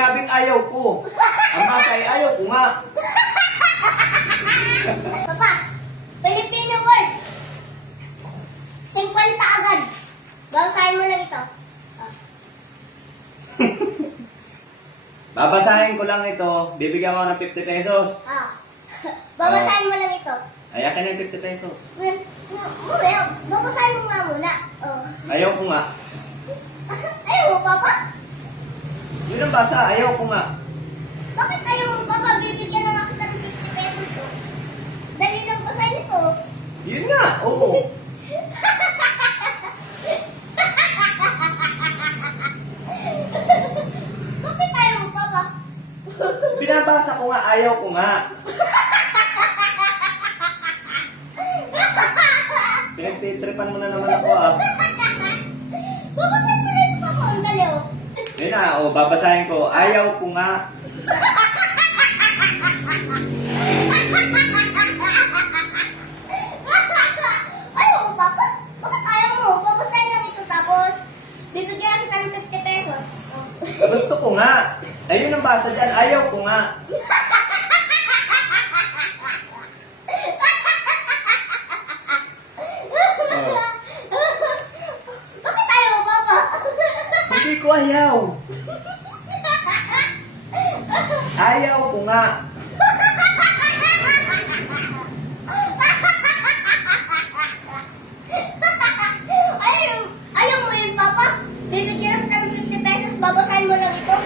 sinabing ayaw ko. Ang basa ay ayaw ko nga. Papa, Filipino words. 50 agad. Basahin mo lang ito. Babasahin ko lang ito. Bibigyan mo ako ng 50 pesos. Babasahin mo lang ito. Ay, akin na yung 50 pesos. Well, babasahin mo nga muna. Ayaw ko nga. Ayaw mo, Papa? Yun ang basa, ayaw ko nga. Bakit ayaw mo, Papa? Bibigyan na nga kita ng 50 pesos. Dali lang basahin ito. Yun nga, oo. Bakit ayaw mo, Papa? Binabasa ko nga, ayaw ko nga. Pinagtitripan mo na naman ako Babasahin mo lang ito, Papa. Ang dali, oh. Yun na, babasahin ko, ayaw ko nga. Ayaw mo, Papa? Bakit ayaw mo? Babasahin lang ito, tapos bibigyan kita ng 50 pesos. Gusto ko nga. Ayun ang basa dyan, ayaw ko nga. Bakit ayaw mo, Papa? Hindi ko ayaw. Ayaw ko nga. Ayaw mo yun, Papa? Bibigyan kita ng 50 pesos, babasahin mo lang ito.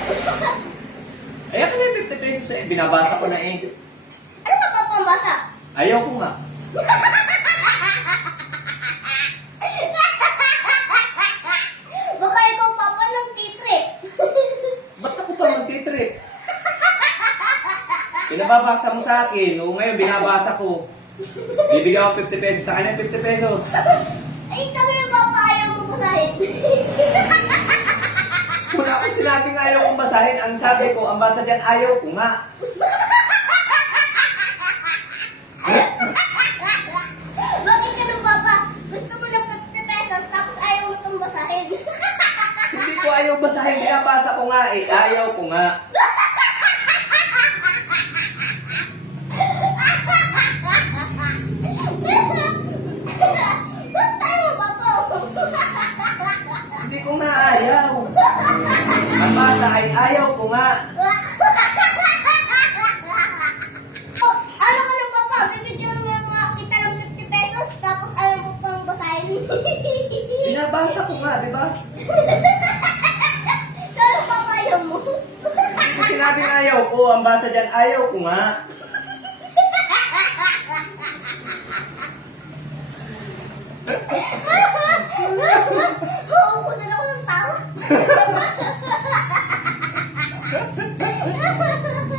Ay, akin na yung 50 pesos eh. Binabasa ko na eh. Ano ka, Papa, ang basa? Ayaw ko nga. Baka ikaw, Papa, ng titrip. Ba't ako pa magtitrip? Pinababasa mo sa akin. O ngayon, binabasa ko. Bibigyan ko 50 pesos. Sa kanya 50 pesos. Ay, sabi mo, Papa, ayaw mo basahin. Wala akong sinabing ayaw kong basahin. Ang sabi ko, ang basa dyan, ayaw ko nga. Bakit ganun, Papa? Gusto mo ng 50 pesos, tapos ayaw mo itong basahin. Hindi ko ayaw basahin. Binabasa ko nga eh. Ayaw ko nga. Bakit ayaw mo, Papa? Hindi ko nga ayaw. Ang basa ay ayaw ko nga. Oh, ano ka ng Papa? Bibigyan mo lang mga kita ng 50 pesos, tapos ayaw mo pang basahin. Binabasa ko nga, di ba? Pero Papa, ayaw mo. Hindi ko sinabing ayaw ko. Ang basa dyan, ayaw ko nga. Mauubusan ako ng tawa.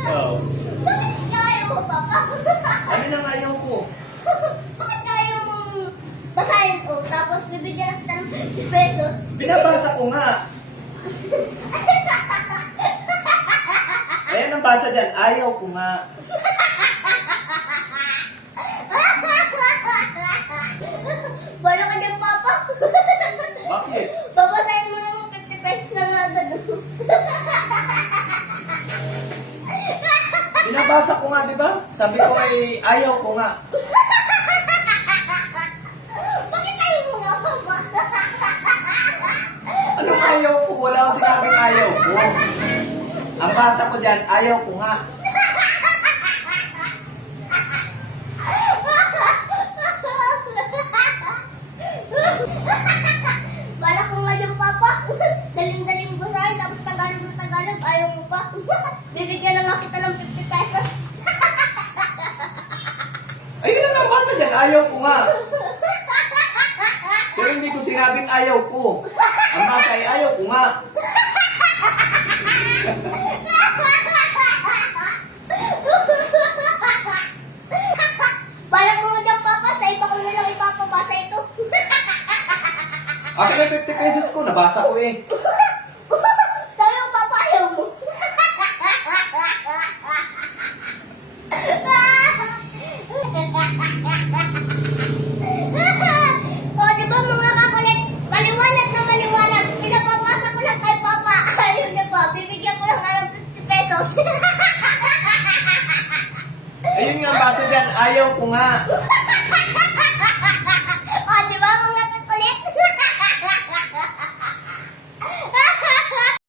Oh. Bakit kaya mo, Papa? Ano nang ayaw ko? Bakit kaya mong basahin ko, tapos bibigyan kita ng 50 pesos? Binabasa ko nga. Ayan ang basa dyan, ayaw ko nga. Wala ka dyan, Papa. Bakit? Babasahin mo ng 50 pesos na nga agad. Binabasa ko nga, di ba? Sabi ko ay ayaw ko nga. Bakit ayaw mo nga, Papa? Anong ayaw ko? Wala akong sinabing ayaw ko. Ang basa ko dyan, ayaw ko nga. Bala ko nga yung Papa. Daling-daling basahin, tapos Tagalog na Tagalog, ayaw mo pa. Bibigyan na nga kita ng 50 pesos. Ay, yun ang basa dyan, ayaw ko nga. Pero hindi ko sinabing ayaw ko. Ang basa ay ayaw ko nga. Bala ko nga dyan, Papa. Sa iba ko na lang ipapabasa ito. Akin ang 50 pesos ko, nabasa ko eh. Sabi mo, Papa, ayaw mo. O, di ba mga kakulit? Maliwanag na maliwanag. Pinapapasa ko lang kay Papa. Ayaw niya pa. Bibigyan ko lang ng pesos. Ayun nga, base dyan, ayaw ko nga.